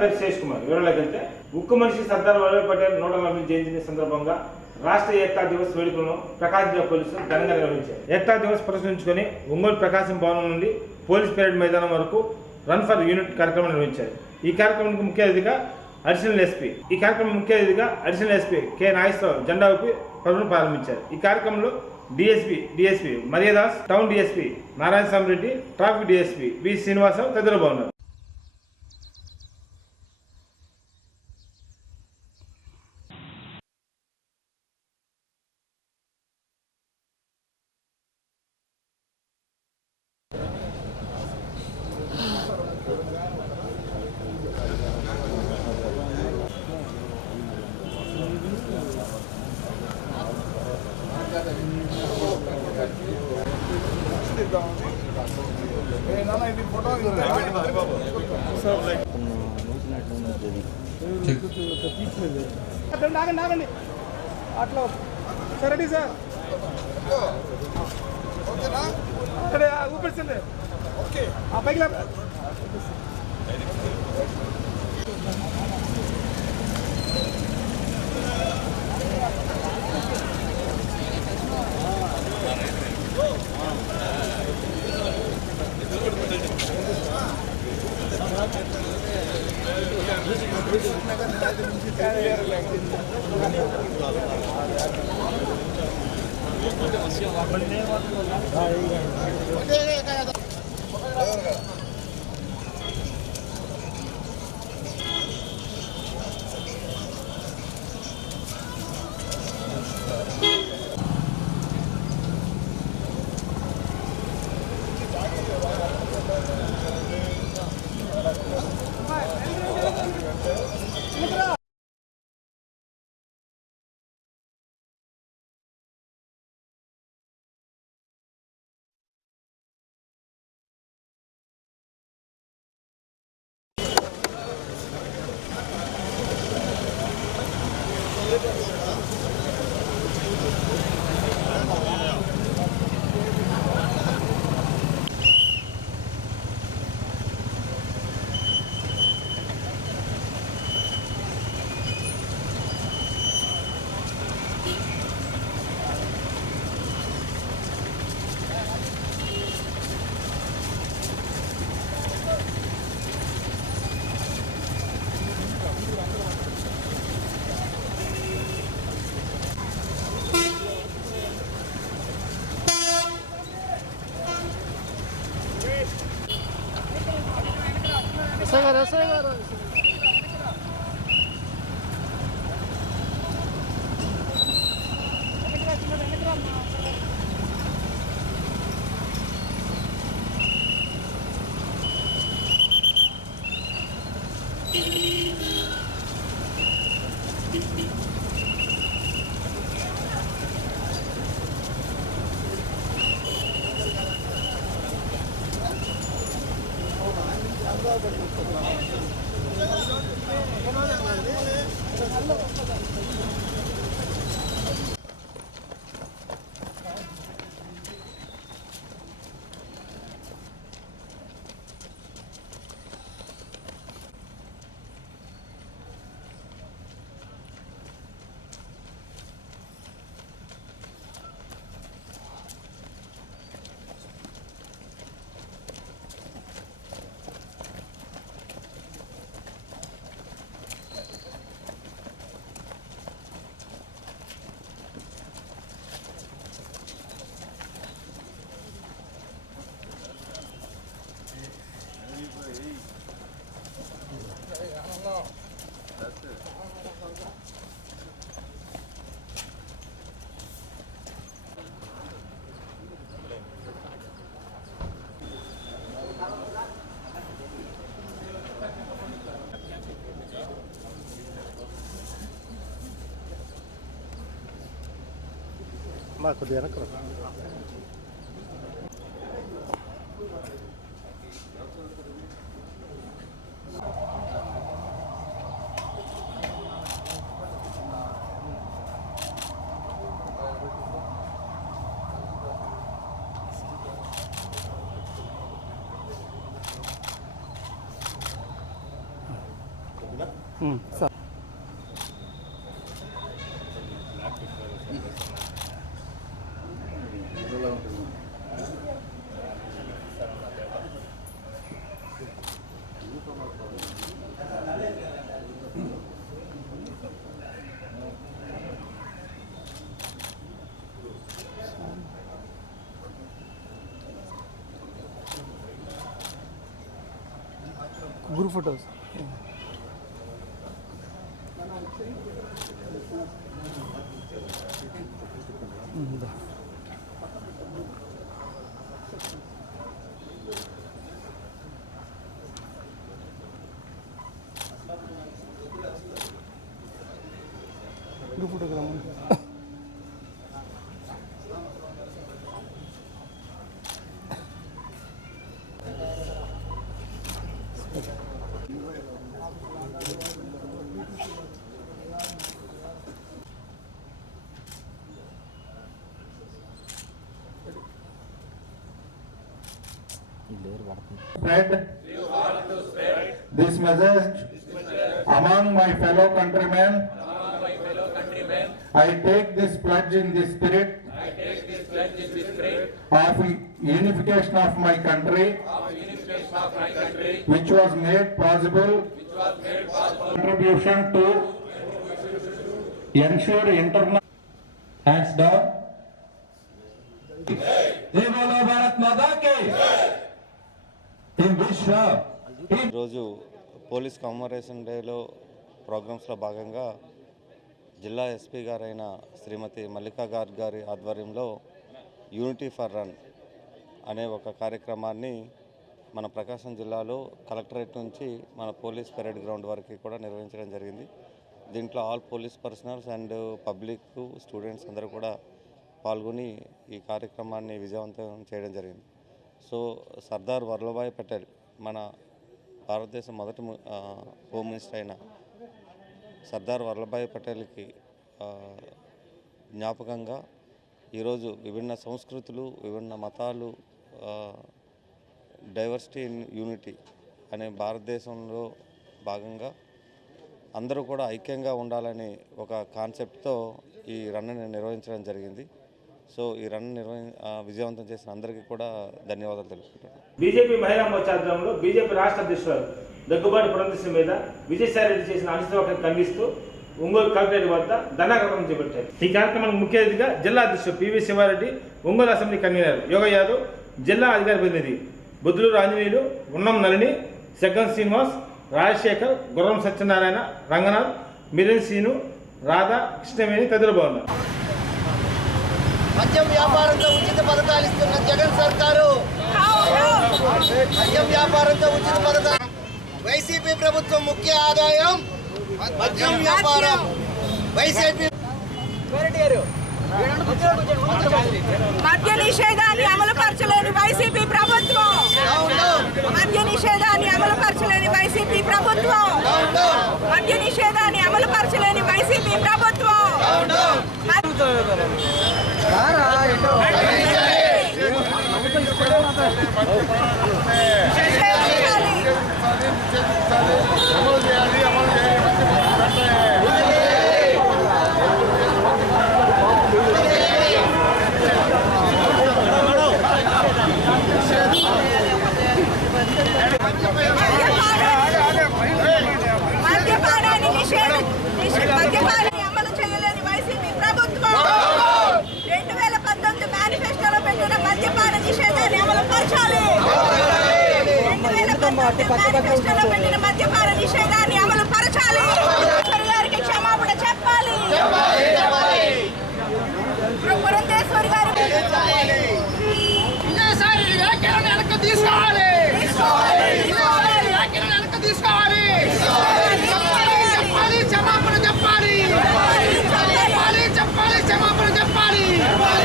పేరు శేష్ కుమార్. వివరాలకు వెళ్తే ఉక్కు మనిషి సర్దార్ వల్లభాయ్ పటేల్ 140వ జయంతి సందర్భంగా రాష్ట్ర ఏకతా దివస్ వేడుకలను ప్రకాశం జిల్లా పోలీసులు ఘనంగా నిర్వహించారు. ఏకతా దివస్ పురస్కరించుకొని ఒంగోలు ప్రకాశం భవనం నుండి పోలీస్ పెరేడ్ మైదానం వరకు రన్ ఫర్ యూనిట్ కార్యక్రమం నిర్వహించారు. ఈ కార్యక్రమానికి ముఖ్య అతిథిగా అడిషనల్ ఎస్పీ కె నాగేశ్వరరావు జెండా ఊపి పనులను ప్రారంభించారు. ఈ కార్యక్రమంలో DSP Maryadas, town DSP Narayana Swamy Reddy, traffic DSP V Srinivasarao తదితరులు బాగున్నారు. అట్లా సరే సార్ అక్కడ ఊపిస్తుంది ఓకే ఆ పైకి కొద్దిగా వెనక్కి sir group photos group photogram spread this message among my fellow countrymen. I take this pledge in the spirit of unification of my country, which was made possible contribution to ensure internal. Hands down. जय बोलो भारत माता की। ఈరోజు police commemoration డేలో ప్రోగ్రామ్స్లో భాగంగా జిల్లా SP గారైన శ్రీమతి మల్లికా గార్గ్ గారి ఆధ్వర్యంలో యూనిటీ ఫర్ రన్ అనే ఒక కార్యక్రమాన్ని మన ప్రకాశం జిల్లాలో కలెక్టరేట్ నుంచి మన పోలీస్ పెరేడ్ గ్రౌండ్ వరకు కూడా నిర్వహించడం జరిగింది. దీంట్లో all police personals and public students అందరూ కూడా పాల్గొని ఈ కార్యక్రమాన్ని విజయవంతం చేయడం జరిగింది. సో సర్దార్ వల్లభాయ్ పటేల్ మన భారతదేశం మొదటి హోమ్ మినిస్టర్ అయిన సర్దార్ వల్లభాయ్ పటేల్కి జ్ఞాపకంగా ఈరోజు విభిన్న సంస్కృతులు, విభిన్న మతాలు, డైవర్సిటీ ఇన్ యూనిటీ అనే భారతదేశంలో భాగంగా అందరూ కూడా ఐక్యంగా ఉండాలని ఒక కాన్సెప్ట్తో ఈ రన్ని నిర్వహించడం జరిగింది. సో ఈ రన్ విజయవంతం చేసిన అందరికీ కూడా ధన్యవాదాలు తెలుపుకుంటున్నాను. బీజేపీ మహిళా మోర్చా ఆధ్వర్యంలో బీజేపీ రాష్ట్ర అధ్యక్షురాలు దగ్గుబాటి పురంధేశ్వరి మీద విజయసాయి రెడ్డి చేసిన అనుచిత ఖండిస్తూ ఒంగోలు కలెక్టరేట్ వద్ద ధర్నాకారం చేపట్టారు. ఈ కార్యక్రమానికి ముఖ్య అతిథిగా జిల్లా అధ్యక్షుడు PV Sivareddy, Ongole assembly convener Yoga Yadav, జిల్లా అధికార ప్రతినిధి బుద్ధులూరు ఆంజనేయులు, ఉన్నం నళిని, సెగ్గం శ్రీనివాస్, రాజశేఖర్, గుర్రం సత్యనారాయణ, రంగనాథ్, మిలిన్ సీను, రాధా, కృష్ణవేణి తదితరులు బాగున్నారు. మద్యం వ్యాపారంతో ఉచిత పథకాలు ఇస్తున్న జగన్ సర్కారు మద్యం వ్యాపారంతో ఉచిత పథకాలు. వైసీపీ ప్రభుత్వం ముఖ్య ఆదాయం మద్యం వ్యాపారం. వైసీపీ మద్య నిషేధాన్ని అమలుపరచలేని వైసీపీ ప్రభుత్వం, మద్య నిషేధాన్ని అమలుపరచలేని వైసీపీ ప్రభుత్వం, మద్య నిషేధాన్ని అమలుపరచలేని వైసీపీ ప్రభుత్వం. మద్యపానాన్ని అమలు చేయలేని వైసీపీ ప్రభుత్వం 2019 మేనిఫెస్టోలో పెట్టిన మద్యపాన నిషేధాన్ని అమలు పరచాలి. 2019 మేనిఫెస్టోలో పెట్టిన మద్యపాన నిషేధాన్ని అమలు పరచాలి. గారికి క్షమాపణ చెప్పాలి. పురంధేశ్వరి గారు తీసుకోవాలి. క్షమాపణ చెప్పాలి. చెప్పాలి క్షమాపణ చెప్పాలి. చెప్పాలి.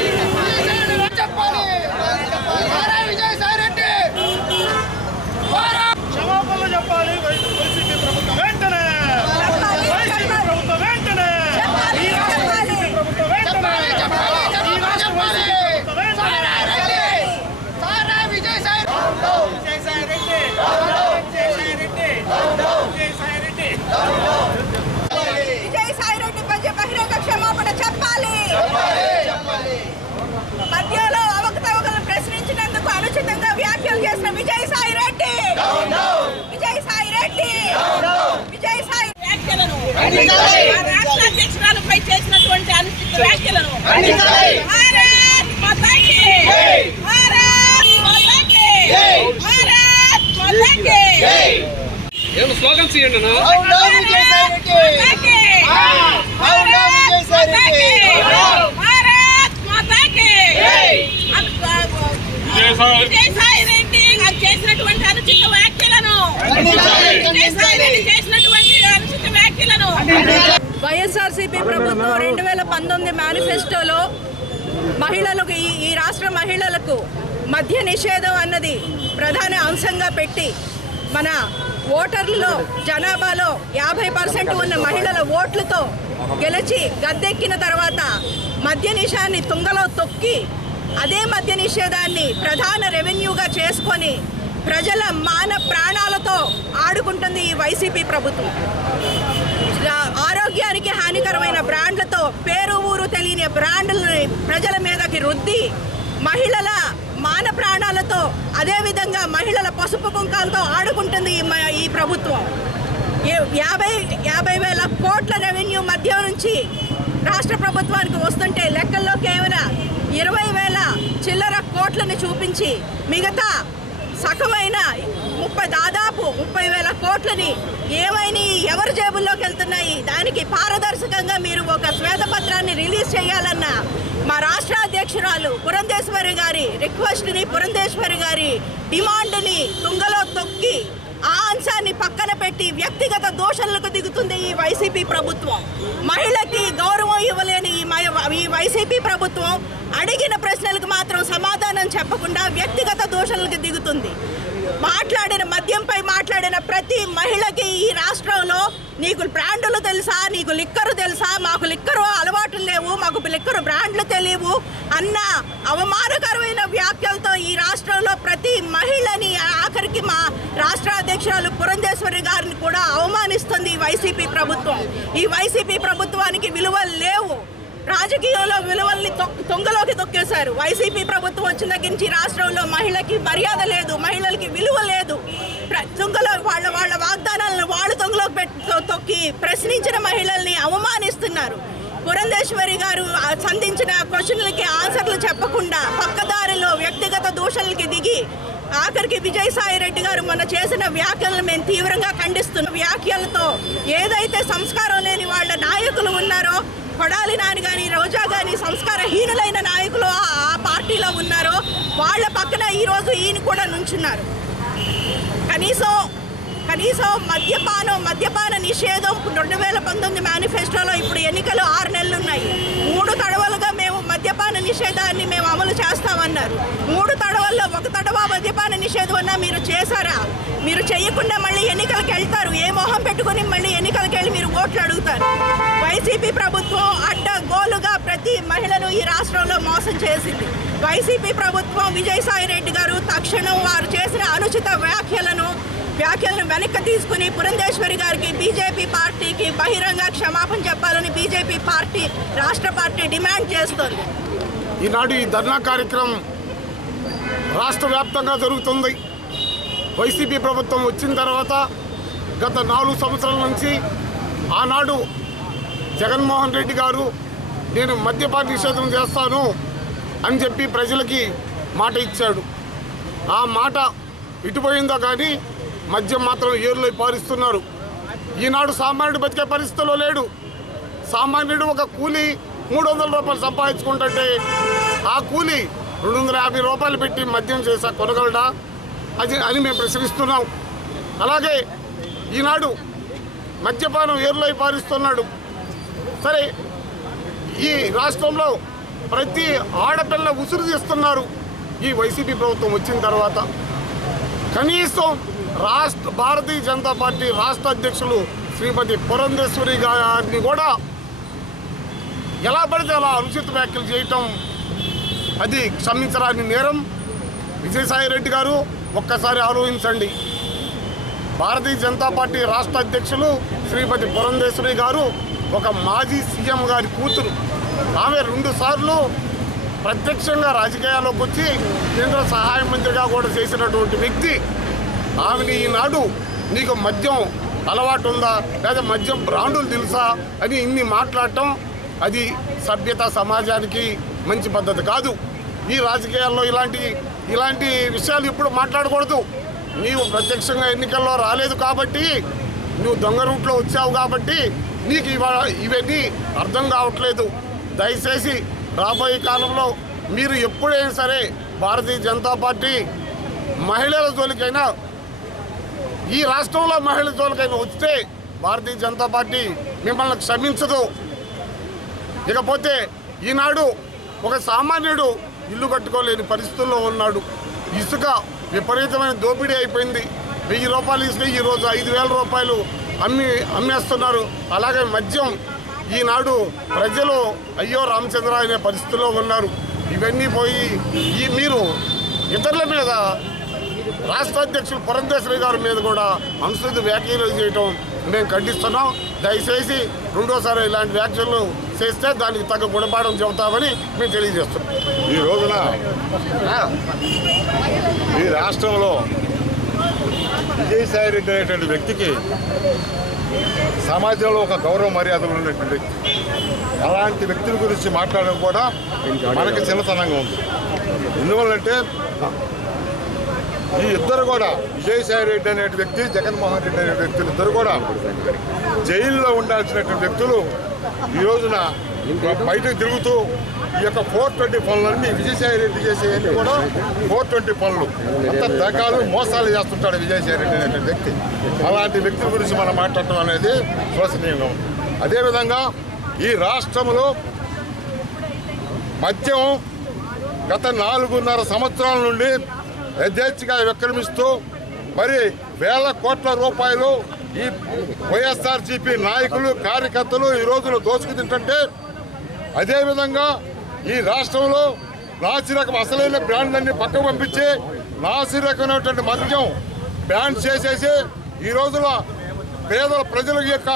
విజయసాయి రెడ్డి క్షమాపణలు చెప్పాలి. వైసీపీ ప్రభుత్వం వెంటనే, వైసీపీ ప్రభుత్వం వెంటనే, వైసీపీ ప్రభుత్వం వెంటనే, చెప్పాలి. విజయసాయి వ్యాఖ్యలను రాష్ట్ర అధ్యక్షురాలపై చేసినటువంటి అనుచిత వ్యాఖ్యలను భారత్ మాతాకి భారత్ మాతాకి భారత్ మాతాకి ఏమో స్లోగన్స్ ఇవ్వండి అన్న. విజయసాయి రెడ్డి గారు చేసినటువంటి అనుచిత వ్యాఖ్యలను వైఎస్ఆర్సీపీ ప్రభుత్వం 2019 మేనిఫెస్టోలో మహిళలకు ఈ రాష్ట్ర మహిళలకు మద్య నిషేధం అన్నది ప్రధాన అంశంగా పెట్టి మన ఓటర్లలో జనాభాలో 50% ఉన్న మహిళల ఓట్లతో గెలిచి గద్దెక్కిన తర్వాత మద్య నిషేధాన్ని తుంగలో తొక్కి అదే మద్య నిషేధాన్ని ప్రధాన రెవెన్యూగా చేసుకొని ప్రజల ప్రాణాలతో ఆడుకుంటుంది ఈ వైసీపీ ప్రభుత్వం. ఆరోగ్యానికి హానికరమైన బ్రాండ్లతో పేరు ఊరు తెలియని బ్రాండ్లని ప్రజల మీదకి రుద్ది మహిళల ప్రాణాలతో అదేవిధంగా మహిళల పసుపు కుంకాలతో ఆడుకుంటుంది ఈ ప్రభుత్వం. 50,000 కోట్ల రెవెన్యూ మధ్య నుంచి రాష్ట్ర ప్రభుత్వానికి వస్తుంటే లెక్కల్లో కేవలం 20,000 చిల్లర కోట్లను చూపించి మిగతా సగమైన దాదాపు 30,000 కోట్లని ఏమైనా ఎవరి జేబుల్లోకి వెళ్తున్నాయి, దానికి పారదర్శకంగా మీరు ఒక శ్వేతపత్రాన్ని రిలీజ్ చేయాలన్న మా రాష్ట్ర అధ్యక్షురాలు పురంధేశ్వరి గారి రిక్వెస్ట్ని, పురంధేశ్వరి గారి డిమాండ్ని తుంగలో తొక్కి ఆ అంశాన్ని పక్కన పెట్టి వ్యక్తిగత దోషణలకు దిగుతుంది ఈ వైసీపీ ప్రభుత్వం. మహిళకి గౌరవం ఇవ్వలేని ఈ వైసీపీ ప్రభుత్వం అడిగిన ప్రశ్నలకు మాత్రం సమాధానం చెప్పకుండా వ్యక్తిగత దోషణలకు దిగుతుంది. మద్యంపై మాట్లాడిన ప్రతి మహిళకి ఈ రాష్ట్రంలో నీకు బ్రాండ్లు తెలుసా, నీకు లిక్కరు తెలుసా, మాకు లిక్కరు అలవాట్లు లేవు, మాకు లిక్కరు బ్రాండ్లు తెలియవు అన్న అవమానకరమైన వ్యాఖ్యలతో ఈ రాష్ట్రంలో ప్రతి మహిళని ఆఖరికి మా రాష్ట్ర అధ్యక్షురాలు పురంధేశ్వరి గారిని కూడా అవమానిస్తుంది ఈ వైసీపీ ప్రభుత్వం. ఈ వైసీపీ ప్రభుత్వానికి విలువలు లేవు. రాజకీయంలో విలువల్ని తొంగలోకి తొక్కేశారు. వైసీపీ ప్రభుత్వం వచ్చిన దగ్గర నుంచి రాష్ట్రంలో మహిళకి మర్యాద లేదు, మహిళలకి విలువ లేదు. వాళ్ళ వాగ్దానాలను వాళ్ళు తొంగలోకి తొక్కి ప్రశ్నించిన మహిళల్ని అవమానిస్తున్నారు. పురంధేశ్వరి గారు సంధించిన క్వశ్చన్లకి ఆన్సర్లు చెప్పకుండా పక్కదారిలో వ్యక్తిగత దూషణలకి దిగి ఆఖరికి విజయసాయి రెడ్డి గారు మొన్న చేసిన వ్యాఖ్యలను మేము తీవ్రంగా ఖండిస్తున్నాం. వ్యాఖ్యలతో ఏదైతే సంస్కారం లేని వాళ్ళ నాయకులు ఉన్నారో, కొడాలి నాని కానీ రోజా కానీ సంస్కారహీనులైన నాయకులు ఆ పార్టీలో ఉన్నారో వాళ్ళ పక్కన ఈరోజు ఈయన కూడా నుంచున్నారు. కనీసం మద్యపాన నిషేధం 2019 మేనిఫెస్టోలో ఇప్పుడు ఎన్నికలు 6 నెలలు ఉన్నాయి. 3 తడవలుగా మేము మద్యపాన నిషేధాన్ని మేము అమలు చేస్తామన్నారు. 3 తడవల్లో 1 తడవ మద్యపాన నిషేధం అన్నా మీరు చేశారా? మీరు చేయకుండా మళ్ళీ ఎన్నికలకు వెళ్తారు. ఏ మొహం పెట్టుకుని మళ్ళీ ఎన్నికలకు వెళ్ళి మీరు ఓట్లు అడుగుతారు. వైసీపీ ప్రభుత్వం అడ్డగోలుగా ప్రతి మహిళను ఈ రాష్ట్రంలో మోసం చేసింది. వైసీపీ ప్రభుత్వం విజయసాయి రెడ్డి గారు తక్షణం వారు చేసిన అనుచిత వ్యాఖ్యలను వెనక్కి తీసుకుని పురంధేశ్వరి గారికి బీజేపీ పార్టీకి బహిరంగ క్షమాపణ చెప్పాలని బీజేపీ పార్టీ రాష్ట్ర పార్టీ డిమాండ్ చేస్తోంది. ఈనాడు ఈ ధర్నా కార్యక్రమం రాష్ట్ర వ్యాప్తంగా జరుగుతుంది. వైసీపీ ప్రభుత్వం వచ్చిన తర్వాత గత 4 సంవత్సరాల నుంచి ఆనాడు జగన్మోహన్ రెడ్డి గారు నేను మద్యపాన నిషేధం చేస్తాను అని చెప్పి ప్రజలకి మాట ఇచ్చాడు. ఆ మాట ఇటుపోయిందో కానీ మద్యం మాత్రం ఏరులో పారిస్తున్నారు. ఈనాడు సామాన్యుడు బతికే పరిస్థితిలో లేడు. సామాన్యుడు ఒక కూలి 300 రూపాయలు సంపాదించుకుంటుంటే ఆ కూలి 250 రూపాయలు పెట్టి మద్యం చేసా కొనగలడా అని మేము ప్రశ్నిస్తున్నాం. అలాగే ఈనాడు మద్యపానం ఏరులో పారిస్తున్నాడు. సరే, ఈ రాష్ట్రంలో ప్రతి ఆడపిల్ల ఉసురు తీస్తున్నారు ఈ వైసీపీ ప్రభుత్వం వచ్చిన తర్వాత. కనీసం భారతీయ జనతా పార్టీ రాష్ట్ర అధ్యక్షులు శ్రీమతి పురంధేశ్వరి గారిని కూడా ఎలా పడితే అలా అనుచిత వ్యాఖ్యలు చేయటం అది క్షమించరాని నేరం. విజయసాయి రెడ్డి గారు ఒక్కసారి ఆలోచించండి. భారతీయ జనతా పార్టీ రాష్ట్ర అధ్యక్షులు శ్రీమతి పురంధేశ్వరి గారు ఒక మాజీ సీఎం గారి కూతురు. ఆమె 2 సార్లు ప్రత్యక్షంగా రాజకీయాల్లోకి వచ్చి కేంద్ర సహాయ మంత్రిగా కూడా చేసినటువంటి వ్యక్తి. ఆమెని ఈనాడు నీకు మద్యం అలవాటు ఉందా, లేదా మద్యం బ్రాండులు తెలుసా అని ఇన్ని మాట్లాడటం అది సభ్యత సమాజానికి మంచి పద్ధతి కాదు. ఈ రాజకీయాల్లో ఇలాంటి విషయాలు ఇప్పుడు మాట్లాడకూడదు. నీవు ప్రత్యక్షంగా ఎన్నికల్లో రాలేదు కాబట్టి, నువ్వు దొంగ రూట్లో వచ్చావు కాబట్టి నీకు ఇవన్నీ అర్థం కావట్లేదు. దయచేసి రాబోయే కాలంలో మీరు ఎప్పుడైనా సరే భారతీయ జనతా పార్టీ మహిళల జోలికైనా, ఈ రాష్ట్రంలో మహిళల జోలికైనా వస్తే భారతీయ జనతా పార్టీ మిమ్మల్ని క్షమించదు. ఇకపోతే ఈనాడు ఒక సామాన్యుడు ఇల్లు కట్టుకోలేని పరిస్థితుల్లో ఉన్నాడు. ఇసుక విపరీతమైన దోపిడీ అయిపోయింది. 1000 రూపాయలు ఇసుక ఈరోజు 5000 రూపాయలు అమ్మేస్తున్నారు. అలాగే మద్యం ఈనాడు ప్రజలు అయ్యో రామచంద్ర అనే పరిస్థితిలో ఉన్నారు. ఇవన్నీ పోయి మీరు ఇతరుల మీద, రాష్ట్ర అధ్యక్షులు పురంధేశ్వరి గారి మీద కూడా అనుచిత వ్యాఖ్యలు చేయటం మేము ఖండిస్తున్నాం. దయచేసి రెండోసారి ఇలాంటి వ్యాఖ్యలు చేస్తే దానికి తగ్గ గుణపాఠం చెబుతామని మేము తెలియజేస్తున్నాం. ఈ రోజున ఈ రాష్ట్రంలో విజయసాయి రెడ్డి అనేటువంటి వ్యక్తికి సమాజంలో ఒక గౌరవ మర్యాదలు ఉన్నటువంటి వ్యక్తి. అలాంటి వ్యక్తుల గురించి మాట్లాడడం కూడా మనకి చిన్నతనంగా ఉంది. ఎందువల్లంటే ఈ ఇద్దరు కూడా, విజయసాయి రెడ్డి అనే వ్యక్తి, జగన్మోహన్ రెడ్డి అనే వ్యక్తులు ఇద్దరు కూడా జైల్లో ఉండాల్సినటువంటి వ్యక్తులు ఈ రోజున బయటకు తిరుగుతూ ఈ యొక్క 420 పనులన్నీ విజయసాయి రెడ్డి చేసేవన్నీ కూడా 420 పనులు, అంత దగాలు మోసాలు చేస్తుంటాడు విజయసాయి రెడ్డి అనే వ్యక్తి. అలాంటి వ్యక్తుల గురించి మనం మాట్లాడటం అనేది శోచనీయంగా ఉంది. అదేవిధంగా ఈ రాష్ట్రంలో మద్యం గత 4.5 సంవత్సరాల నుండి యథేచ్ఛగా విక్రమిస్తూ మరి వేల కోట్ల రూపాయలు ఈ వైఎస్ఆర్సీపీ నాయకులు, కార్యకర్తలు ఈ రోజులో దోచుకు తింటుంటే, అదేవిధంగా ఈ రాష్ట్రంలో నాసిరకం అసలైన బ్రాండ్లన్నీ పక్కకు పంపించి నాసిరకమైనటువంటి మద్యం బ్యాన్ చేసేసి ఈ రోజులో పేదల ప్రజల యొక్క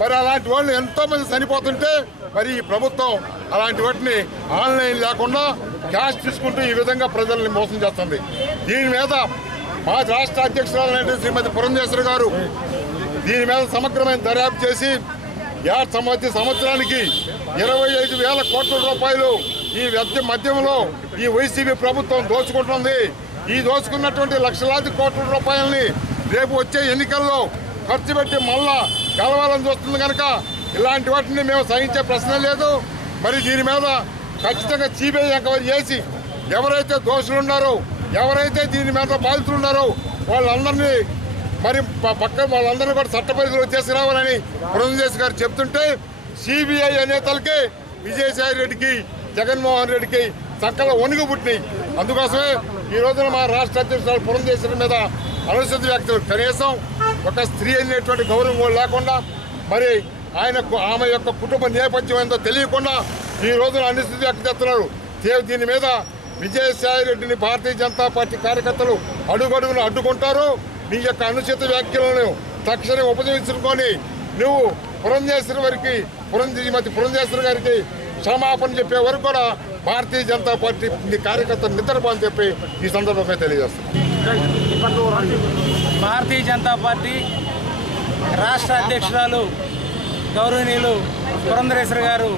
మరి అలాంటి వాళ్ళు ఎంతోమంది చనిపోతుంటే మరి ఈ ప్రభుత్వం అలాంటి వాటిని ఆన్లైన్ లేకుండా క్యాష్ తీసుకుంటూ ఈ విధంగా ప్రజల్ని మోసం చేస్తుంది. దీని మీద మా రాష్ట్ర అధ్యక్షురాలైన శ్రీమతి పురంధేశ్వరి గారు దీని మీద సమగ్రమైన దర్యాప్తు చేసి సంవత్సరానికి 25,000 కోట్ల రూపాయలు ఈ మద్యంలో ఈ వైసీపీ ప్రభుత్వం దోచుకుంటుంది. ఈ దోచుకున్నటువంటి లక్షలాది కోట్ల రూపాయలని రేపు వచ్చే ఎన్నికల్లో ఖర్చు పెట్టి మళ్ళా గెలవాలని చూస్తుంది కనుక ఇలాంటి వాటిని మేము సహించే ప్రశ్న లేదు. మరి దీని మీద ఖచ్చితంగా సిబిఐ ఎంక్వైరీ చేసి ఎవరైతే దోషులు ఉన్నారో, ఎవరైతే దీని మీద బాధితులు ఉన్నారో వాళ్ళందరినీ మరి వాళ్ళందరినీ కూడా చట్ట పరిధిలో తీసుకురావాలని పురంధేశ్వరి గారు చెప్తుంటే, సిబిఐ నేతలకి విజయసాయి రెడ్డికి, జగన్మోహన్ రెడ్డికి చక్కల వణుగు పుట్టినాయి. అందుకోసమే ఈ రోజున మా రాష్ట్ర అధ్యక్షురాలు పురంధేశ్వరి మీద అనుచిత వ్యాఖ్యలు, కనీసం ఒక స్త్రీ అనేటువంటి గౌరవం కూడా లేకుండా, మరి ఆమె యొక్క కుటుంబ నేపథ్యం ఏందో తెలియకుండా ఈ రోజున అనుచిత వ్యాఖ్య చేస్తున్నారు. దీని మీద విజయసాయి రెడ్డిని భారతీయ జనతా పార్టీ కార్యకర్తలు అడుగడుగును అడ్డుకుంటారు. నీ యొక్క అనుచిత వ్యాఖ్యలను తక్షణం ఉపయోగించుకొని నువ్వు శ్రీమతి పురంధేశ్వరి గారికి క్షమాపణ చెప్పే వరకు కూడా భారతీయ జనతా పార్టీ నీ కార్యకర్తలు నిద్రపోని చెప్పి ఈ సందర్భంగా తెలియజేస్తాను. భారతీయ జనతా పార్టీ రాష్ట్ర అధ్యక్షురాలు గౌరవనీయులు పురంధేశ్వరి గారు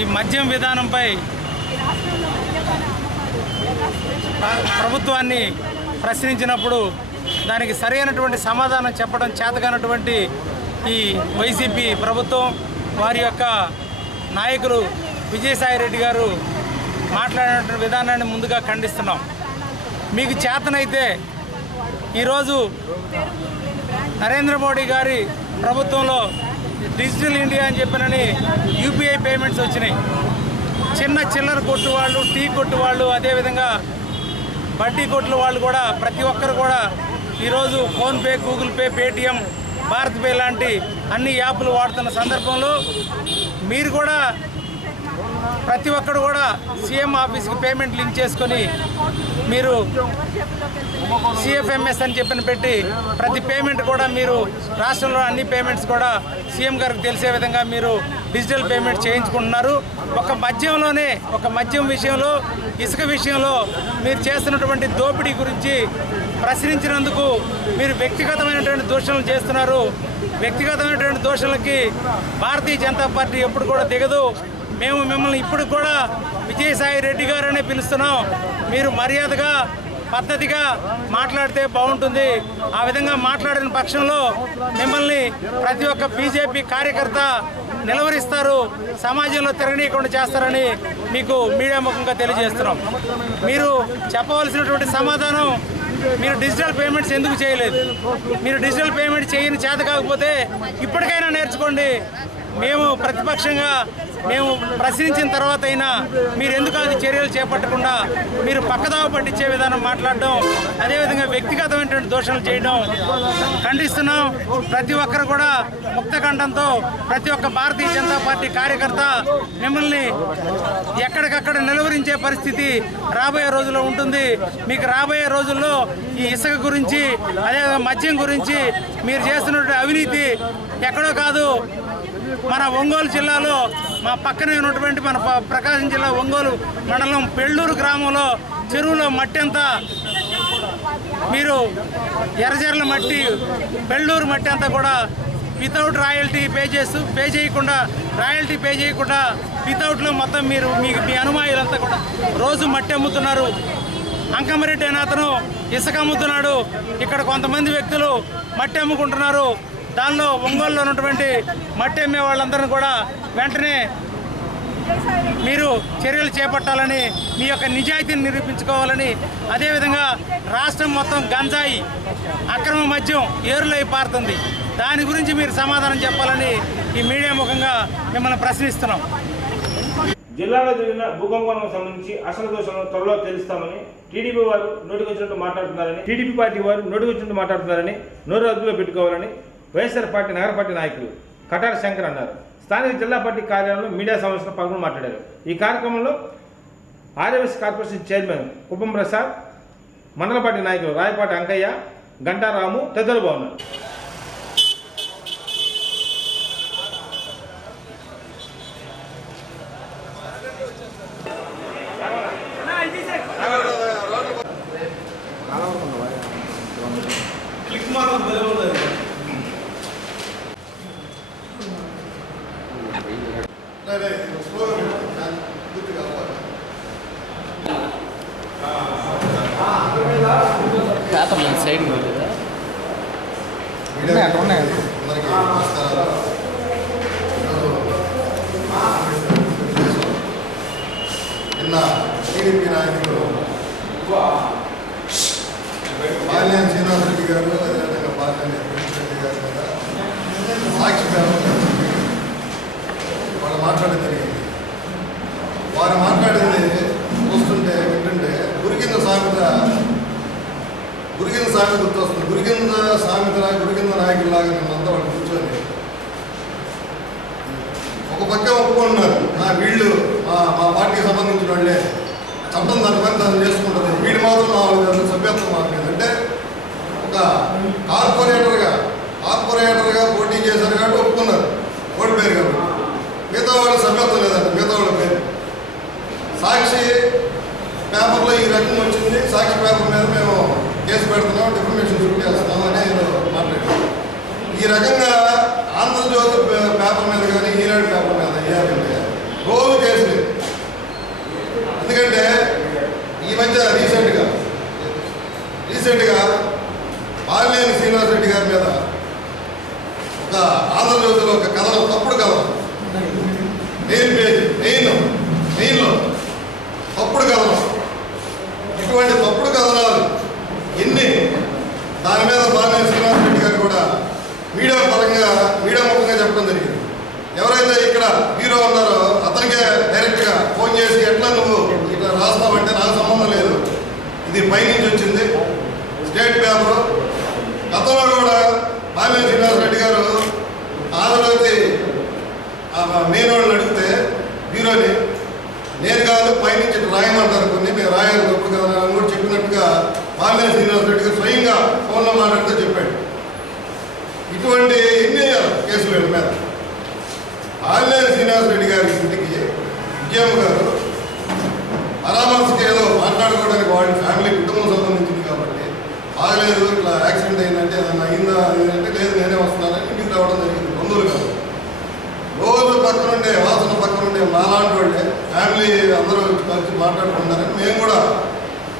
ఈ మద్యం విధానంపై ప్రభుత్వాన్ని ప్రశ్నించినప్పుడు దానికి సరైనటువంటి సమాధానం చెప్పడం చేతగానటువంటి ఈ వైసీపీ ప్రభుత్వం, వారి యొక్క నాయకులు విజయసాయి రెడ్డి గారు మాట్లాడినటువంటి విధానాన్ని ముందుగా ఖండిస్తున్నాం. మీకు చేతనైతే ఈరోజు నరేంద్ర మోడీ గారి ప్రభుత్వంలో డిజిటల్ ఇండియా అని చెప్పినని యూపీఐ పేమెంట్స్ వచ్చినాయి. చిన్న చిల్లర కొట్టు వాళ్ళు, టీ కొట్టు వాళ్ళు, అదేవిధంగా బడ్డీ కొట్ల వాళ్ళు కూడా ప్రతి ఒక్కరు కూడా ఈరోజు PhonePe, Google pay, Paytm, Bharat pay లాంటి అన్ని యాప్లు వాడుతున్న సందర్భంలో మీరు కూడా ప్రతి ఒక్కరు కూడా సీఎం ఆఫీస్కి పేమెంట్ లింక్ చేసుకొని మీరు సిఎఫ్ఎంఎస్ అని చెప్పిన పెట్టి ప్రతి పేమెంట్ కూడా మీరు రాష్ట్రంలో అన్ని పేమెంట్స్ కూడా సీఎం గారికి తెలిసే విధంగా మీరు డిజిటల్ పేమెంట్ చేయించుకుంటున్నారు. ఒక మద్యం విషయంలో, ఇసుక విషయంలో మీరు చేస్తున్నటువంటి దోపిడీ గురించి ప్రశ్నించినందుకు మీరు వ్యక్తిగతమైనటువంటి దూషణలు చేస్తున్నారు. వ్యక్తిగతమైనటువంటి దూషణలకి భారతీయ జనతా పార్టీ ఎప్పుడు కూడా దిగదు. మేము మిమ్మల్ని ఇప్పుడు కూడా విజయసాయి రెడ్డి గారనే పిలుస్తున్నాం. మీరు మర్యాదగా పద్ధతిగా మాట్లాడితే బాగుంటుంది. ఆ విధంగా మాట్లాడిన పక్షంలో మిమ్మల్ని ప్రతి ఒక్క బీజేపీ కార్యకర్త నిలవరిస్తారు, సమాజంలో తిరగనీయకుండా చేస్తారని మీకు మీడియా ముఖంగా తెలియజేస్తున్నాం. మీరు చెప్పవలసినటువంటి సమాధానం, మీరు డిజిటల్ పేమెంట్స్ ఎందుకు చేయలేదు? మీరు డిజిటల్ పేమెంట్ చేయని చేత కాకపోతే ఇప్పటికైనా నేర్చుకోండి. మేము ప్రతిపక్షంగా మేము ప్రశ్నించిన తర్వాత అయినా మీరు ఎందుకు అది చర్యలు చేపట్టకుండా మీరు పక్కదావ పట్టించే విధానం మాట్లాడడం, అదేవిధంగా వ్యక్తిగతమైనటువంటి దోషాలు చేయడం ఖండిస్తున్నాం. ప్రతి ఒక్కరు కూడా ముక్తకంఠంతో ప్రతి ఒక్క భారతీయ జనతా పార్టీ కార్యకర్త మిమ్మల్ని ఎక్కడికక్కడ నిలువరించే పరిస్థితి రాబోయే రోజుల్లో ఉంటుంది. మీకు రాబోయే రోజుల్లో ఈ ఇసుక గురించి, అదేవిధంగా మద్యం గురించి మీరు చేస్తున్నటువంటి అవినీతి ఎక్కడో కాదు, మన ఒంగోలు జిల్లాలో మా పక్కనే ఉన్నటువంటి మన ప్రకాశం జిల్లా ఒంగోలు మండలం పెళ్ళూరు గ్రామంలో చెరువులో మట్టి అంతా మీరు ఎర్రజర్ల మట్టి, పెళ్ళూరు మట్టి అంతా కూడా వితౌట్ రాయల్టీ పే చేయకుండా వితౌట్లో మొత్తం మీరు మీ అనుమాయులంతా కూడా రోజు మట్టి అమ్ముతున్నారు. అంకమరెడ్డి అనే అతను ఇసుక అమ్ముతున్నాడు. ఇక్కడ కొంతమంది వ్యక్తులు మట్టి అమ్ముకుంటున్నారు. దానిలో ఒంగోలులో ఉన్నటువంటి మట్టి అమ్మే వాళ్ళందరినీ కూడా వెంటనే మీరు చర్యలు చేపట్టాలని, మీ యొక్క నిజాయితీని నిరూపించుకోవాలని, అదేవిధంగా రాష్ట్రం మొత్తం గంజాయి అక్రమ మద్యం ఏరులై పారుతుంది. దాని గురించి మీరు సమాధానం చెప్పాలని ఈ మీడియా ముఖంగా మిమ్మల్ని ప్రశ్నిస్తున్నాం. జిల్లాలో జరిగిన భూకంపానికి సంబంధించి అసలు దోషాలను త్వరలో తెలుస్తామని టీడీపీ వారు నోటికొచ్చినట్టు మాట్లాడుతున్నారని, టీడీపీ పార్టీ వారు నోటికొచ్చినట్టు మాట్లాడుతున్నారని, నోరు అదుపులో పెట్టుకోవాలని వైఎస్ఆర్ పార్టీ నగర పార్టీ నాయకులు కటారి శంకర్ అన్నారు. స్థానిక జిల్లా పార్టీ కార్యాలయంలో మీడియా సమావేశంలో పాల్గొని మాట్లాడారు. ఈ కార్యక్రమంలో ఆర్యవైశ్య కార్పొరేషన్ చైర్మన్ కుప్పం ప్రసాద్, మండల పార్టీ నాయకులు రాయపాటి అంకయ్య, గంటారాము తదితరులు బాగున్నారు. నిన్న టీడీపీ నాయకులు బాల్యాన్ శ్రీనివాస్ రెడ్డి గారు, అదేవిధంగా బాల్యాన్ రెడ్డి గారు మీద సాక్షి వాళ్ళు మాట్లాడడం జరిగింది. వారు మాట్లాడింది చూస్తుంటే వింటుంటే గురికింద సామెత గుర్తొస్తుంది. గురికింద నాయకుల్లాగా నిన్నంతా వాళ్ళు కూర్చొని ఒక పక్క ఒప్పుకుంటున్నారు, వీళ్ళు మా పార్టీకి సంబంధించిన వాళ్ళే, చట్టం దాని పని తను చేసుకుంటుంది, వీళ్ళు మాత్రం 4 గంటల సభ్యత్వం మారలేదు. అంటే ఒక కార్పొరేటర్గా పోటీ చేశారు కాబట్టి ఒప్పుకున్నారు, ఓడిపోయారు కాబట్టి. మిగతా వాళ్ళ సభ్యత్వం లేదంట, మిగతా వాళ్ళ పేరు. సాక్షి పేపర్లో ఈ రకం వచ్చింది, సాక్షి పేపర్ మీద మేము కేసు పెడుతున్నాం, డిఫర్మేషన్ షూట్ చేస్తున్నాం అని మాట్లాడారు. ఈ రకంగా ఆంధ్రజ్యోతి పేపర్ మీద కానీ ఈనాడు పేపర్ మీద అయ్యారంటే రోజు కేసులు. ఎందుకంటే ఈ మధ్య రీసెంట్గా బాలినేని శ్రీనివాస్ రెడ్డి గారి మీద ఒక ఆంధ్రజ్యోతిలో ఒక కథనం, తప్పుడు కథనం, మెయిన్లో తప్పుడు కథనం. ఇటువంటి తప్పుడు కథనాలు ఎన్ని, దాని మీద బాలినేని శ్రీనివాస్ రెడ్డి గారు కూడా మీడియా ముఖంగా చెప్పడం జరిగింది. ఎవరైతే ఇక్కడ హీరో ఉన్నారో అతనికే డైరెక్ట్గా ఫోన్ చేసి, ఎట్లా నువ్వు ఇట్లా రాస్తావంటే నాకు సంబంధం లేదు, ఇది పైనుంచి వచ్చింది, స్టేట్ పేపరు. గతంలో కూడా బాలినేని శ్రీనివాస్ రెడ్డి గారు ఆంధ్రజ్యోతి మెయిన్ వాళ్ళని అడిగితే హీరోని నేను కాదు పైనుంచి రాయమంటారు కొన్ని, మేము రాయాలి తప్పు కదా అని కూడా చెప్పినట్టుగా బాలినేని శ్రీనివాస్ రెడ్డి గారు స్వయంగా ఫోన్లో మాట్లాడితే చెప్పాడు. ఇటువంటి ఎన్ని కేసులు వీళ్ళ మీద. బాలినేని శ్రీనివాస్ రెడ్డి గారి ఇంటికి విజయమ్మ గారు పరామర్శకి ఏదో మాట్లాడుకోవడానికి వాడి ఫ్యామిలీ కుటుంబం సంబంధించింది కాబట్టి బాగలేదు, ఇట్లా యాక్సిడెంట్ అయిందంటే ఏదన్నా అయిందా అంటే లేదు నేనే వస్తున్నానని ఇంటికి రావడం జరిగింది. బంధువులు కాదు, రోజు పక్కనుండే వాసన పక్కనుండే మాలాంటి వాళ్ళే ఫ్యామిలీ అందరూ కలిసి మాట్లాడుకుంటారని మేము కూడా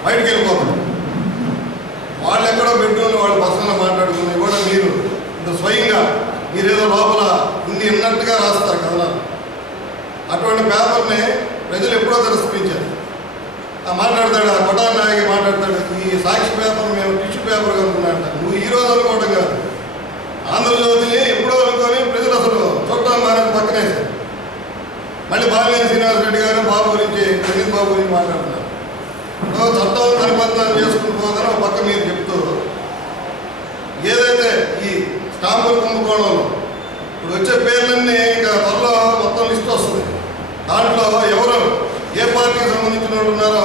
బయటికి వెళ్ళిపోతాం. వాళ్ళు ఎక్కడో బెడ్రూమ్లో వాళ్ళు పర్సనల్గా మాట్లాడుకుని కూడా మీరు ఇంత స్వయంగా మీరేదో లోపల ఇన్ని ఉన్నట్టుగా రాస్తారు కదా. అటువంటి పేపర్ని ప్రజలు ఎప్పుడో తిరస్కరించారు. మాట్లాడతాడు ఆ కొటారి నాయకి మాట్లాడతాడు, ఈ సాక్షి పేపర్ మేము టిష్యూ పేపర్ కనుక్కున్నాడు. నువ్వు ఈ రోజు అనుకోవడం కాదు, ఆంధ్రజ్యోతిని ఎప్పుడో అనుకొని ప్రజలు అసలు చూడటానికి మానేసి పక్కనేసారు. మళ్ళీ బాలినేని శ్రీనివాస్ రెడ్డి గారు బాబు గురించి ప్రదీప్ బాబు గురించి మాట్లాడుతున్నారు. చట్టం పరిపత్నాలు చేసుకుని పోదని ఒక పక్క మీరు చెప్తూ ఏదైతే ఈ స్టాంపుల కుంభకోణంలో ఇప్పుడు వచ్చే పేర్లన్నీ ఇంకా త్వరలో మొత్తం లిస్ట్ వస్తుంది. దాంట్లో ఎవరు ఏ పార్టీకి సంబంధించిన వాళ్ళు ఉన్నారో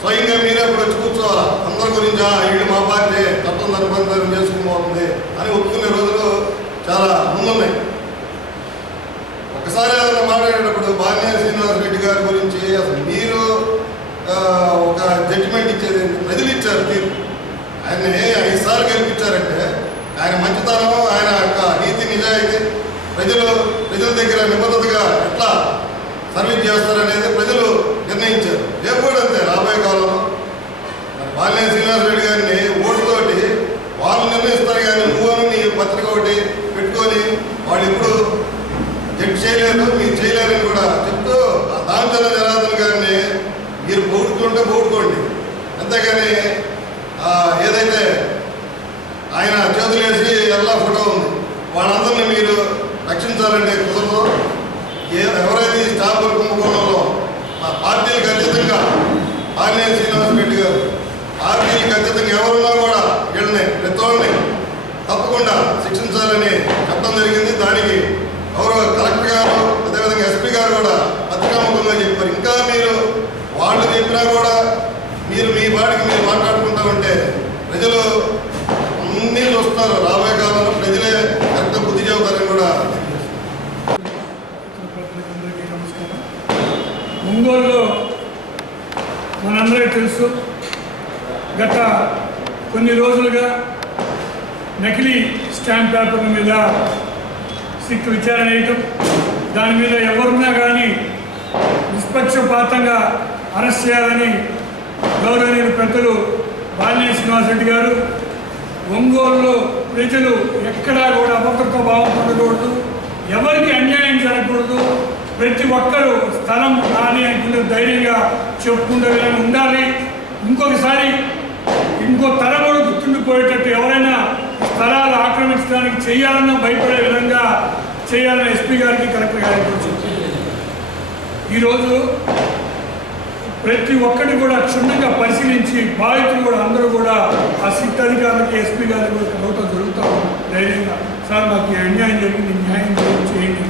స్వయంగా మీరే ఇప్పుడు వచ్చి కూర్చోవాలా. అందరి గురించి వీళ్ళు మా పార్టీ చట్టం పరిపత్నాలు చేసుకుని పోతుంది అని ఒప్పుకునే రోజులు చాలా ముందున్నాయి. ఒకసారి ఏదైనా మాట్లాడేటప్పుడు బాలినేని శ్రీనివాస్ రెడ్డి గారి గురించి అసలు మీరు ఒక జడ్జిమెంట్ ఇచ్చేది ప్రజలు ఇచ్చారు తీర్పు. ఆయన్ని 5 సార్లు గెలిపించారంటే ఆయన మంచితనం, ఆయన యొక్క నీతి నిజాయితీ ప్రజల దగ్గర నిబద్ధతగా ఎట్లా సర్వీస్ చేస్తారనేది ప్రజలు నిర్ణయించారు. రేపు కూడా అంతే రాబోయే కాలంలో మరి బాలినేని శ్రీనివాస్ రెడ్డి గారిని ఓటుతోటి వాళ్ళు నిర్ణయిస్తారు. కానీ నువ్వు నీ పత్రిక ఒకటి పెట్టుకొని వాళ్ళు ఇప్పుడు జడ్జి చేయలేరు, మీరు చేయలేరని కూడా చెప్తూ దాంట్లో జనార్దన్ గారిని మీరు పొగుడుతుంటే పొగుడుకోండి, అంతేగాని ఏదైతే ఆయన చేతులేసి ఎలా ఫోటో ఉంది వాళ్ళందరినీ మీరు రక్షించాలంటే కుదరదు. ఎవరైతే ఈ స్టాంపుల కుంభకోణంలో పార్టీలకు అతీతంగా బాలినేని శ్రీనివాస్ రెడ్డి గారు పార్టీలకు అతీతంగా ఎవరున్నా కూడా వీళ్ళని ప్రతి తప్పకుండా శిక్షించాలని చెప్పడం జరిగింది. దానికి గౌరవ కలెక్టర్ గారు అదేవిధంగా ఎస్పీ గారు కూడా పత్రికాముఖంగా చెప్పారు. ఇంకా మీరు వాళ్ళు చెప్పినా కూడా మీరు మీ వాడికి మీరు మాట్లాడుకుంటూ ఉంటే ప్రజలు అన్నీ చూస్తున్నారు. రాబోయే కాలంలో ప్రజలే ఎంత బుద్ధి చెబుతారని కూడా. ఒంగోలులో మనందరికీ తెలుసు, గత కొన్ని రోజులుగా నకిలీ స్టాంప్ పేపర్ల మీద సిట్ విచారణ వేయటం, దాని మీద ఎవరున్నా కానీ నిష్పక్షపాతంగా అరెస్ట్ చేయాలని గౌరవనీయులు పెద్దలు బాలినేని శ్రీనివాస్ రెడ్డి గారు ఒంగోలులో ప్రజలు ఎక్కడా కూడా అభద్రతా భావం పొందకూడదు, ఎవరికి అన్యాయం జరగకూడదు, ప్రతి ఒక్కరూ స్థలం నాని అనుకుంటే ధైర్యంగా చెప్పుకుంటే ఉండాలి. ఇంకొకసారి ఇంకో తరం కూడా గుర్తుండిపోయేటట్టు ఎవరైనా స్థలాలు ఆక్రమించడానికి చేయాలన్నా భయపడే విధంగా చేయాలని ఎస్పీ గారికి కలెక్టర్ గారికి వచ్చింది. ఈరోజు ప్రతి ఒక్కటి కూడా క్షుణ్ణంగా పరిశీలించి బాధితులు కూడా అందరూ కూడా ఆ సిట్ అధికారులకి ఎస్పీ గారికి కూడా ప్రభుత్వం జరుగుతాం ధైర్యంగా, సార్ మాకు అన్యాయం జరిగింది, న్యాయం చేయండి.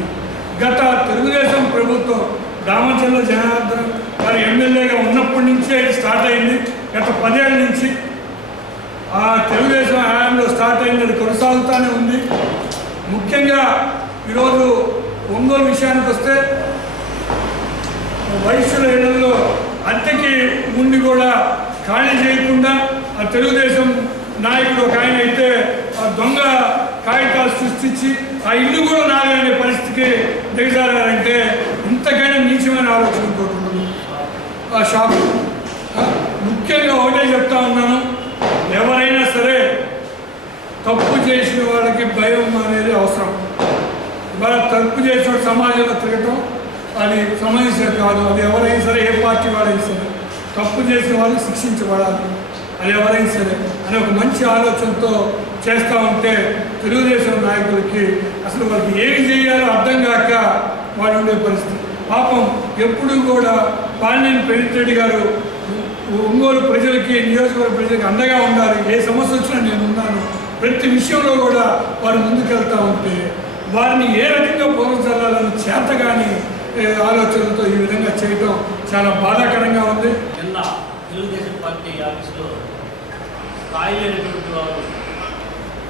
గత తెలుగుదేశం ప్రభుత్వం రామచంద్ర జనార్దన్ గారు ఎమ్మెల్యేగా ఉన్నప్పటి నుంచే స్టార్ట్ అయింది. గత 10 ఏళ్ళ నుంచి ఆ తెలుగుదేశం హయాంలో స్టార్ట్ అయింది, అది కొనసాగుతూనే ఉంది. ముఖ్యంగా ఈరోజు ఒంగోలు విషయానికి వస్తే వైశ్యుల ఇళ్లలో అద్దెకి ఉండి కూడా ఖాళీ చేయకుండా ఆ తెలుగుదేశం నాయకుడు ఒక ఆయన అయితే ఆ దొంగ కాగితాలు సృష్టించి ఆ ఇల్లు కూడా నాలనే పరిస్థితికి దిగజారంటే ఇంతకైనా నీచమైన ఆలోచన కోరుకుంటున్నాను. ఆ షాపు ముఖ్యంగా ఒకటే చెప్తా ఉన్నాను, ఎవరైనా సరే తప్పు చేసిన వాళ్ళకి భయం అనేది అవసరం. ఇవాళ తప్పు చేసిన సమాజంలో తిరగటం అది సంబంధించినది కాదు. అది ఎవరైనా సరే, ఏ పార్టీ వాళ్ళైనా సరే తప్పు చేసిన వాళ్ళు శిక్షించబడాలి, అది ఎవరైనా సరే అని ఒక మంచి ఆలోచనతో చేస్తూ ఉంటే తెలుగుదేశం నాయకులకి అసలు వాళ్ళకి ఏమి చేయాలో అర్థం కాక వాళ్ళు ఉండే పరిస్థితి. పాపం ఎప్పుడు కూడా బాలినేని పెద్దిరెడ్డి గారు ఒంగోలు ప్రజలకి, నియోజకవర్గ ప్రజలకి అండగా ఉండాలి, ఏ సమస్య వచ్చినా నేను ఉన్నాను, ప్రతి విషయంలో కూడా వారు ముందుకెళ్తూ ఉంటే వారిని ఏ రకంగా పూర్వజల్లాలని చేతగాని ఆలోచనలతో ఈ విధంగా చేయడం చాలా బాధాకరంగా ఉంది. నిన్న తెలుగుదేశం పార్టీ ఆఫీసులో స్థాయి లేనటువంటి వారు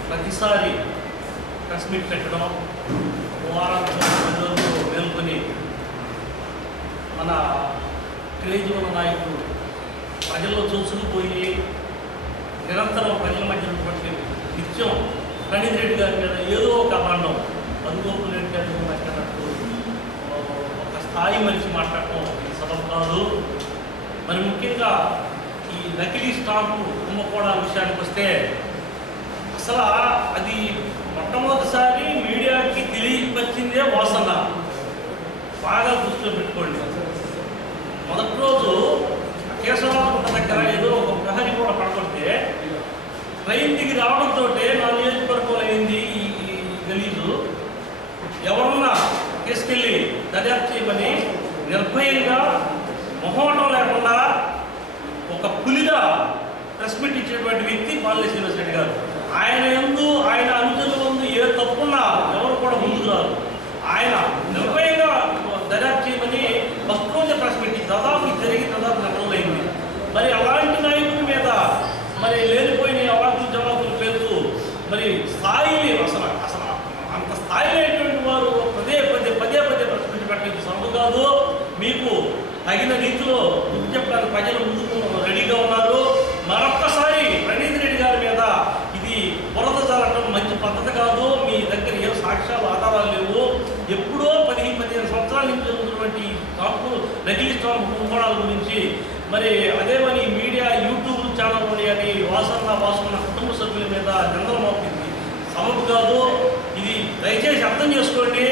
ప్రతిసారి ప్రెస్ మీట్ పెట్టడం, వారానికి 10 రోజులు మేల్కొని మన క్రేజ్ ఉన్న నాయకులు ప్రజల్లో చూసుకుపోయి నిరంతరం ప్రజల మధ్య ఉన్నటువంటి నిత్యం ప్రణీత్ రెడ్డి గారి మీద ఏదో ఒక అభాండం మధుగోపుల్ రెడ్డి గారి మాట్లాడినట్టు ఒక స్థాయి మనిషి మాట్లాడటం సబబు కాదు. మరి ముఖ్యంగా ఈ నకిలీ స్టాంపు కుంభకోణాల విషయానికి వస్తే అసలు అది మొట్టమొదటిసారి మీడియాకి తెలియపరిచిందే వాసన. బాగా దృష్టిలో పెట్టుకోండి. మొదటి రోజు కేశవరావు దగ్గర ఏదో ఒక ప్రహరీ కూడా పడగొడితే ట్రైన్ దిగి రావడంతో నా నియోజకవర్గంలో అయింది ఈ గలీజు. ఎవరన్నా తీసుకెళ్ళి దర్యాప్తు చేయమని నిర్భయంగా మొహమాటం లేకుండా ఒక పులిగా ప్రెస్ మీట్ ఇచ్చినటువంటి వ్యక్తి బాలినేని శ్రీనివాసరెడ్డి గారు. ఆయన అనుచరుల ముందు ఏ తప్పున్నా ఎవరు కూడా ముందుకు రారు. ఆయన నిర్భయంగా దర్యాప్తు చేయమని ఫస్ట్ రోజే ప్రెస్ మీట్ దాదాపు జరిగి దాదాపు 4 రోజులు అయింది. మరి అలాంటి నాయకుడి మీద మరి లేనిపోయిన అవాకులు జవాబులు పేరుతూ మరి స్థాయి అసలు అంత స్థాయి లేనటువంటి వారు పదే పదే ప్రెస్ మీట్ పెట్టడం సబబు కాదు. మీకు తగిన రీతిలో గుర్తు చెప్పడానికి ప్రజలు ముందుకు రెడీగా ఉన్నారు. మరొక్కసారి ప్రణీత్ రెడ్డి గారి మీద ఇది బురద జరగడం మంచి పద్ధతి కాదు. మీ దగ్గర ఏ సాక్ష్యాలు ఆధారాలు లేవు. ఎప్పుడో 15 సంవత్సరాల నుంచి జరుగుతున్నటువంటి కాపు నకిలీ స్టాంపు కుంభకోణాల గురించి మరి అదేమని మీడియా యూట్యూబ్ ఛానల్ అని వాసన్న కుటుంబ సభ్యుల మీద నిందలు మోపింది సబబు కాదు. ఇది దయచేసి అర్థం చేసుకోండి.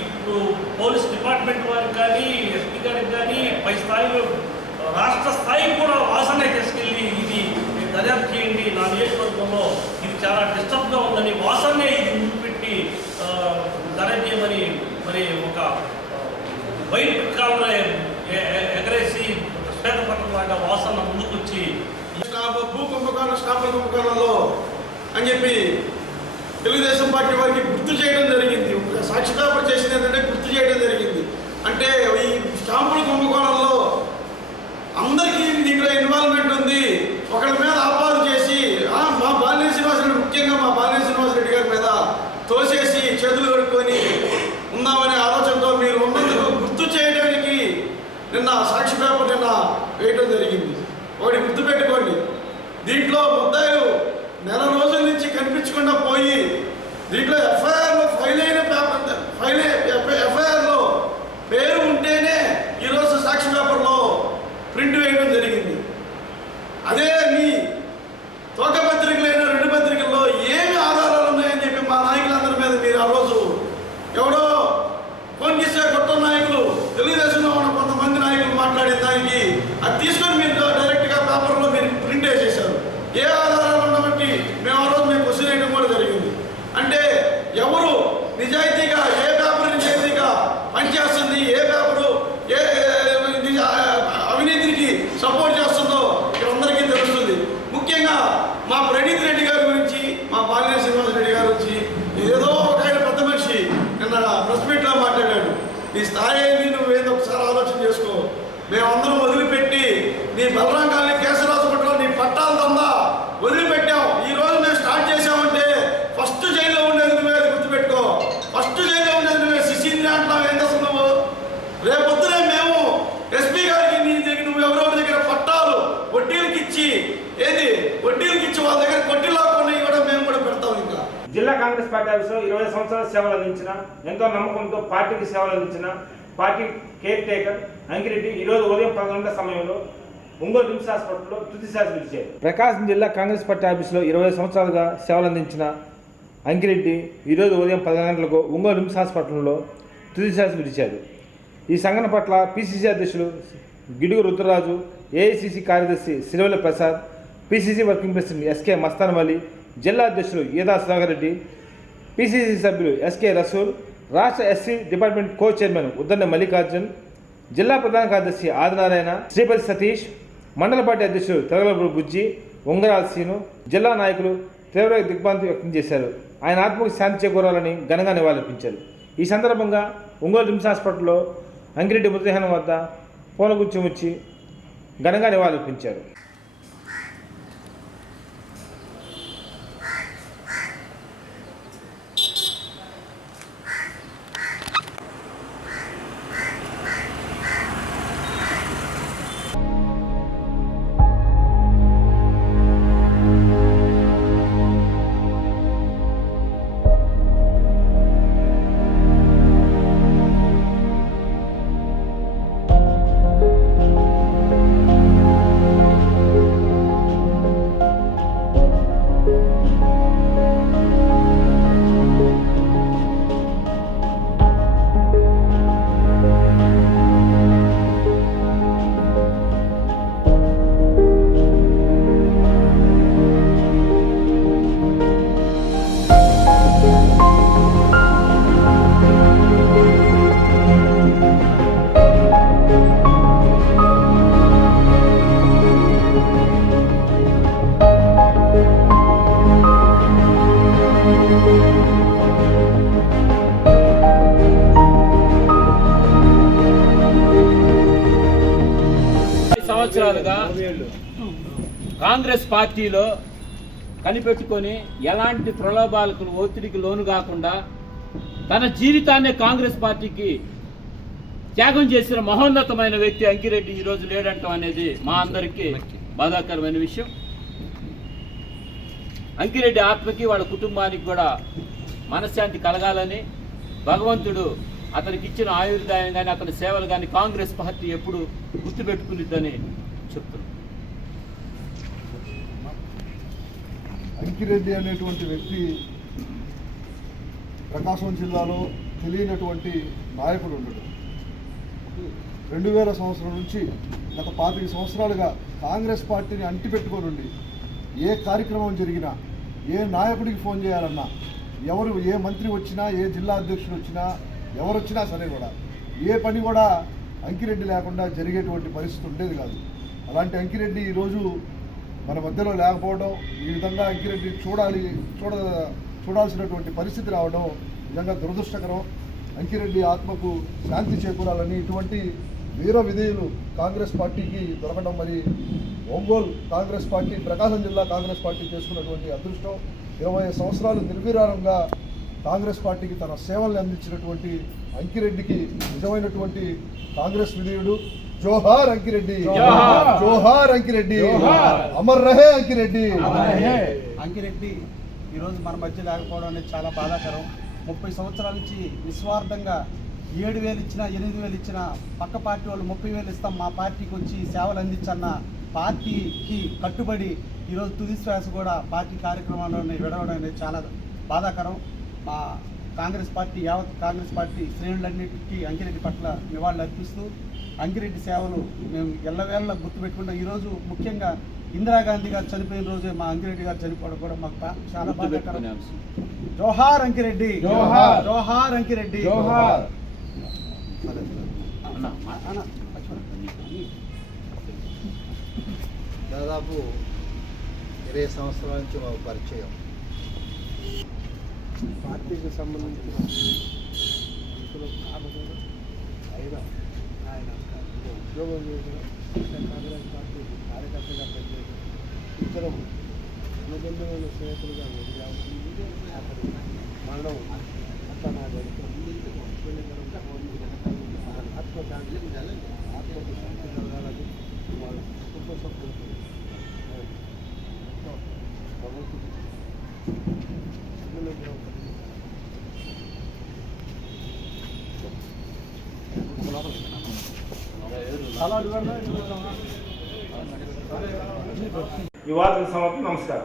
ఇప్పుడు పోలీస్ డిపార్ట్మెంట్ వారికి కానీ, ఎస్పీ గారికి కానీ, పై స్థాయిలో రాష్ట్ర స్థాయికి కూడా వాసన తీసుకెళ్ళి ఇది దర్యాప్తు చేయండి. నా నియోజకవర్గంలో ఇది చాలా డిస్టర్బ్గా ఉందని వాసనే ఇది ముందు పెట్టి దర్యాప్తు చేయమని మరి ఒక వైట్ కాలంలో ఎగరేసి శ్వేతపత్రం లాగా వాసన ముందుకొచ్చి భూ కుంభకోణం స్టాంపుల కుంభకోణంలో అని చెప్పి తెలుగుదేశం పార్టీ వారికి గుర్తు చేయడం జరిగింది. సాక్షి పేపర్ చేసింది ఏంటంటే గుర్తు చేయడం జరిగింది. అంటే ఈ స్టాంపుల కుంభకోణంలో అందరికీ దీంట్లో ఇన్వాల్వ్మెంట్ ఉంది. ఒకరి మీద ఆపాదన చేసి మా బాలినేని శ్రీనివాసరెడ్డి, ముఖ్యంగా మా బాలినేని శ్రీనివాసరెడ్డి గారి మీద తోసేసి చేతులు కడుక్కొని ఉందామనే ఆలోచనతో మీరు ఉన్నందుకు గుర్తు చేయడానికి నిన్న సాక్షి పేపర్ వేయడం జరిగింది. ఒకటి గుర్తుపెట్టుకోండి, దీంట్లో ముద్దాయిలు నెల రోజుల నుంచి కనిపించకుండా పోయి దీంట్లో ఎఫ్ఐఆర్లో ఎఫ్ఐఆర్లో పేరు ఉంటేనే ఈరోజు సాక్షి పేపర్లో ప్రింట్ వేయడం జరిగింది. అదే మీ తోక పత్రికలైన 2 పత్రికల్లో ఏమి ఆధారాలు ఉన్నాయని చెప్పి మా నాయకులందరి మీద మీరు ఆ రోజు ఎవడో ఫోన్ చేసే కొత్త నాయకులు తెలుగుదేశంలో ఉన్న కొంతమంది నాయకులు మాట్లాడే దానికి అది తీసుకొని మీరు డైరెక్ట్గా పేపర్లో మీరు ప్రింట్ వేసేశారు. ఏ ఆధారాలు ఉండబట్టి మేము ఆ రోజు మేము క్వశ్చన్ వేయడం కూడా జరిగింది. అంటే ఎవరు నిజాయితీగా ఏ పేపర్ నిజాయితీగా పనిచేస్తుంది, ఏ పేపరు ఏ అవినీతికి సపోర్ట్ చేస్తుందో ఇక్కడ అందరికీ తెలుస్తుంది. ముఖ్యంగా మా ప్రణీత్ రెడ్డి గారి గురించి, మా బాలినేని శ్రీనివాసరెడ్డి గారి గురించి ఏదో ఒక ఆయన పెద్ద మనిషి నిన్న ప్రెస్ మీట్లో మాట్లాడాడు. నీ స్థాయి ఏంది, నువ్వేదో ఒకసారి ఆలోచన చేసుకో. మేమందరం వదిలిపెట్టి నీ బలరాం కాలనీ కేశవరాజుపట్నం నీ పట్టాలు దందా వదిలిపెట్టాం. ఈ రోజు మేము స్టార్ట్ చేసామంటే ఫస్ట్ జైల్లో ఉండేది నువ్వే, అది గుర్తుపెట్టుకో. ఫస్ట్ జైల్లో ఉండేది నువ్వే. శిశీంద్ర అంటున్నావు, ఏంటి అసలు నువ్వు? రేపొద్దునే మేము ఎస్పీ గారికి నీ దగ్గర నువ్వు ఎవరెవరి దగ్గర పట్టాలు వడ్డీలకి ఇచ్చి వాళ్ళ దగ్గర కొట్టిలాక్కున్నాయి కూడా మేము కూడా పెడతాం. ఇంకా జిల్లా కాంగ్రెస్ పార్టీ ఆఫీసులో 20 సంవత్సరాల సేవలు అందించిన, ఎంతో నమ్మకంతో పార్టీకి సేవలు అందించిన పార్టీ కేర్ టేకర్ అంకిరెడ్డి ఈరోజు ఉదయం 11 గంటల సమయంలో ఒంగోలు నిమ్స్ హాస్పిటల్లో తుది శ్వాస విడిచారు. ప్రకాశం జిల్లా కాంగ్రెస్ పార్టీ ఆఫీసులో 20 సంవత్సరాలుగా సేవలు అందించిన అంకిరెడ్డి ఈరోజు ఉదయం 10 గంటలకు ఒంగోలు నిమ్స్ హాస్పిటల్లో తుది శ్వాస విడిచారు. ఈ సంఘటన పట్ల పిసిసి అధ్యక్షులు గిడుగు రుద్రరాజు, ఏఐసిసి కార్యదర్శి Sirivella Prasad, PCC working president SK Mastan Ali, జిల్లా అధ్యక్షులు ఈదా సుధాకర్ రెడ్డి, పిసిసి సభ్యులు ఎస్కే రసూల్, రాష్ట్ర SC department co chairman Uddanna Mallikarjun, జిల్లా ప్రధాన కార్యదర్శి ఆదినారాయణ, శ్రీపతి సతీష్, మండల పార్టీ అధ్యక్షులు తెలగలపూడి బుజ్జి, ఉంగరాల సీను, జిల్లా నాయకులు తీవ్ర దిగ్భ్రాంతి వ్యక్తం చేశారు. ఆయన ఆత్మకు శాంతి చేకూరాలని ఘనంగా నివాళులర్పించారు. ఈ సందర్భంగా ఒంగోలు నిమ్స్ హాస్పిటల్లో అంకిరెడ్డి మృతదేహం వద్ద పూలగుచ్చం ఇచ్చి ఘనంగా నివాళులర్పించారు. సంవత్సరాలుగా కాంగ్రెస్ పార్టీలో కనిపెట్టుకొని ఎలాంటి ప్రలోభాలకు ఒత్తిడికి లోను కాకుండా తన జీవితాన్ని కాంగ్రెస్ పార్టీకి త్యాగం చేసిన మహోన్నతమైన వ్యక్తి అంకిరెడ్డి ఈరోజు లేడంటాం అనేది మా అందరికీ బాధాకరమైన విషయం. అంకిరెడ్డి ఆత్మకి వాళ్ళ కుటుంబానికి కూడా మనశ్శాంతి కలగాలని భగవంతుడు అతనికి ఇచ్చిన ఆయుర్దాయం కానీ అతని సేవలు కానీ కాంగ్రెస్ పార్టీ ఎప్పుడు గుర్తుపెట్టుకునిద్దని చెప్తున్నాను. అంకిరెడ్డి అనేటువంటి వ్యక్తి ప్రకాశం జిల్లాలో తెలియనటువంటి నాయకుడు ఉండడు. 2000 సంవత్సరం నుంచి గత 25 సంవత్సరాలుగా కాంగ్రెస్ పార్టీని అంటిపెట్టుకొని ఉండి ఏ కార్యక్రమం జరిగినా, ఏ నాయకుడికి ఫోన్ చేయాలన్నా, ఏ మంత్రి వచ్చినా, ఏ జిల్లా అధ్యక్షుడు వచ్చినా, ఎవరు వచ్చినా సరే కూడా ఏ పని కూడా అంకిరెడ్డి లేకుండా జరిగేటువంటి పరిస్థితి ఉండేది కాదు. అలాంటి అంకిరెడ్డి ఈరోజు మన మధ్యలో లేకపోవడం, ఈ విధంగా అంకిరెడ్డి చూడాల్సినటువంటి పరిస్థితి రావడం నిజంగా దురదృష్టకరం. అంకిరెడ్డి ఆత్మకు శాంతి చేకూరాలని ఇటువంటి వీర విధేయులు కాంగ్రెస్ పార్టీకి దొరకడం మరి ఒంగోలు కాంగ్రెస్ పార్టీ, ప్రకాశం జిల్లా కాంగ్రెస్ పార్టీ చేసుకున్నటువంటి అదృష్టం. 20 సంవత్సరాలు నిర్విరామంగా కాంగ్రెస్ పార్టీకి తన సేవల్ని అందించినటువంటి అంకిరెడ్డికి నిజమైనటువంటి కాంగ్రెస్ విధేయుడు. జోహార్ అంకిరెడ్డి, జోహార్ అంకిరెడ్డి, అమర్ రహే అంకిరెడ్డి. అంకిరెడ్డి ఈరోజు మన మధ్య లేకపోవడం అనేది చాలా బాధాకరం. 30 సంవత్సరాల నుంచి నిస్వార్థంగా 7,000 ఇచ్చినా 8,000 ఇచ్చినా పక్క పార్టీ వాళ్ళు 30,000 ఇస్తాం మా పార్టీకి వచ్చి సేవలు అందించన్న పార్టీకి కట్టుబడి ఈరోజు తుది శ్వాస కూడా పార్టీ కార్యక్రమాలను విడవడం అనేది చాలా బాధాకరం. మా కాంగ్రెస్ పార్టీ యావత్ కాంగ్రెస్ పార్టీ శ్రేణులన్నిటికీ అంకిరెడ్డి పట్ల నివాళులు అర్పిస్తూ అంకిరెడ్డి సేవలు మేము ఎల్లవేళ గుర్తుపెట్టుకుంటాం. ఈరోజు ముఖ్యంగా ఇందిరాగాంధీ గారు చనిపోయిన రోజే మా అంకిరెడ్డి గారు చనిపోవడం కూడా మాకు చాలా బాధాకరం. జోహార్ అంకిరెడ్డి, జోహార్, జోహార్ అంకిరెడ్డి, జోహార్. దాదాపు 20 సంవత్సరాల నుంచి మాకు పరిచయం. పార్టీకి సంబంధించిన ఆయన ఉద్యోగం చేసిన కాంగ్రెస్ పార్టీ కార్యకర్తగా పనిచేసిన ఇద్దరం అనుబంధమైన స్నేహితులుగా ఎదిగాము. అతను మరణం అంతా నా ఆత్మశాంతి ఆత్మకు శాంతి కలగాలని వాళ్ళ కుటుంబ సభ్యులకు ఈ వార్తల సమాప్తం. నమస్కారం.